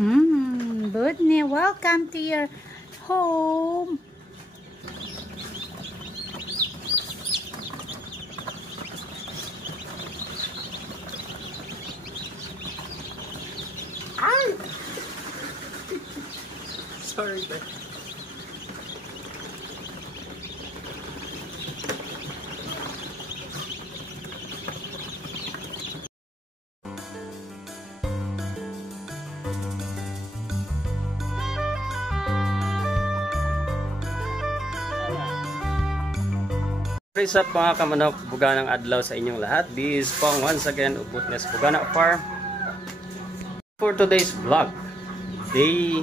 Budney, welcome to your home. Sorry, but praise up mga kamanok, buganang adlaw sa inyong lahat. This is Pong once again of Budney's Bugana Farm. For today's vlog, day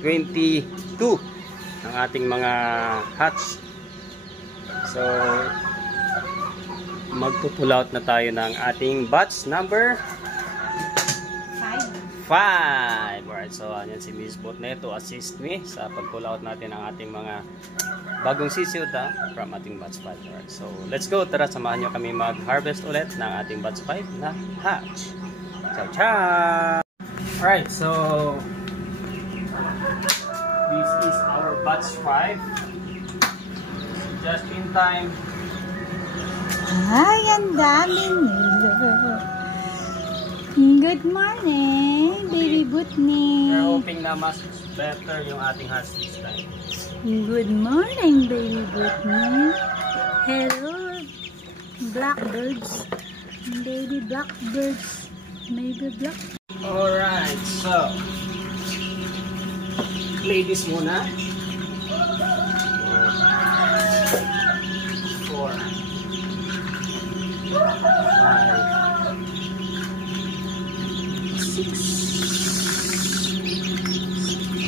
22 ng ating mga hatch. So magpo-pull out na tayo ng ating batch number 5. Alright, so yan si Miss Budney to assist me sa pag-pull out natin ang ating mga bagong sisiw from ating batch 5. Alright, so let's go. Tara, samahan nyo kami mag-harvest ulit ng ating batch 5 na hatch. Ciao, ciao! Alright, so this is our batch 5. Just in time. Ay, ang daming nilo. Good morning, baby Budney. We're hoping na mas better yung ating hatch this time. Good morning, baby Budney. Hello, blackbirds. Baby blackbirds. Maybe black. Alright, so ladies muna. 4 5 6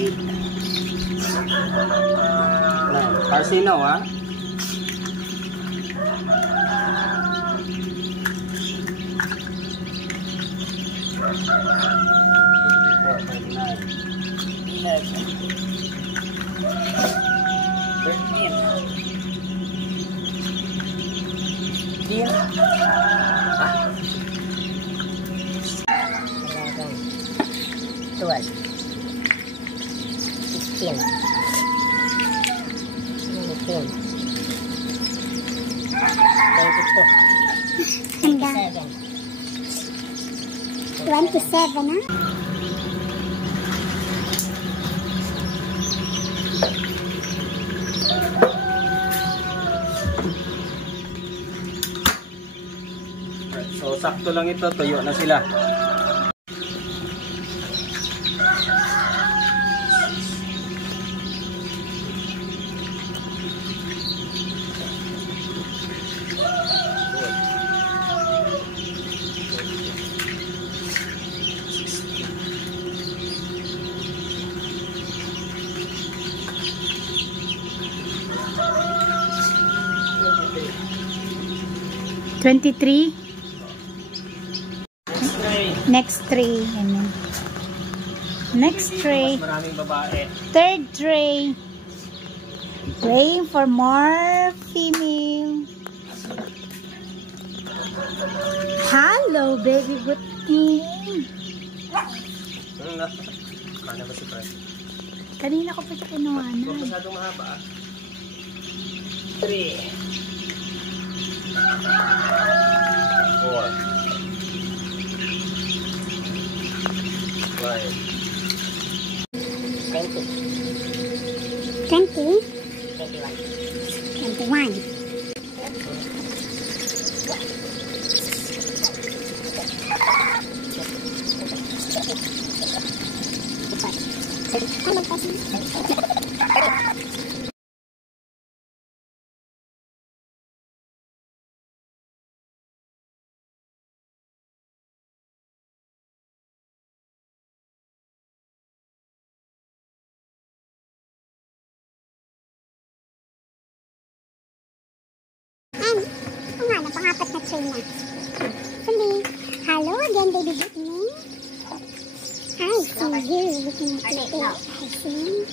9. Parsino, ha? Hanggang 27, ha? So sakto lang ito, tuyo na sila. $23. Next tray. Next tray. Maraming babae. Third tray. Praying for more female. Hello, baby Budney. Kaya ba si Fred? Kanina ko pa siya kinuhanan. Huwag masyadong mahaba, 3 4 5 20. 21. Pangapat na tray na. Hello again, baby Budney. Hi, see you. Looking at it. I see.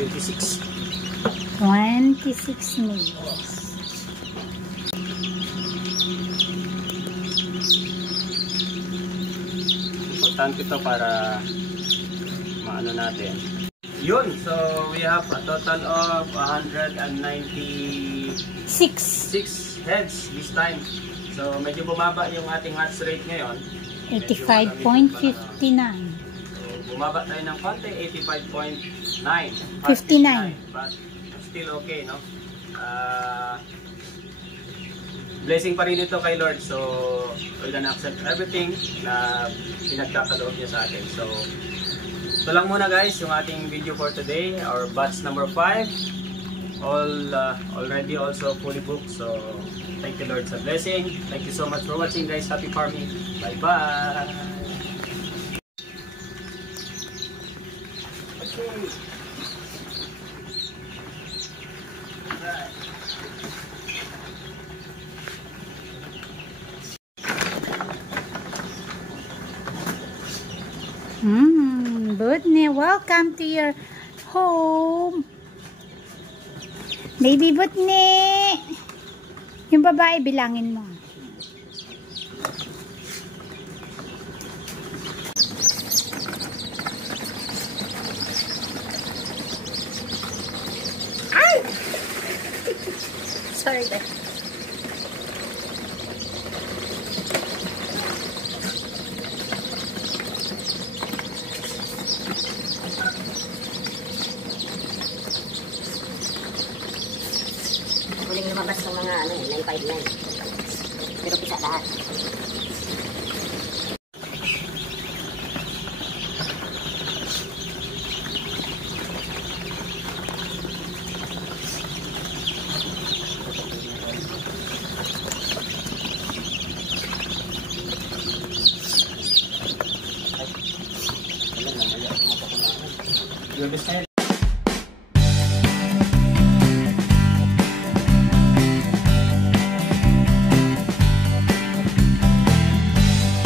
$26. 26 minutes. Importante to para maano natin. Yun, so we have a total of 196 heads this time. So medyo bumaba yung ating hatch rate ngayon. 85.59. So bumaba tayo ng konti, 85.9. 59. But still okay, no? Blessing pa rin ito kay Lord. So we're gonna accept everything na pinagkakaloob niya sa atin. So ito lang muna guys yung ating video for today. Our batch number 5 already also fully booked. So thank you Lord sa blessing. Thank you so much for watching guys. Happy farming. Bye bye. Okay. Alright. Butney, welcome to your home. Baby Butney. Yung babae, bilangin mo. Ay! Sorry, guys. Huling lumabas ng mga 959. Pero bisa lahat. You understand?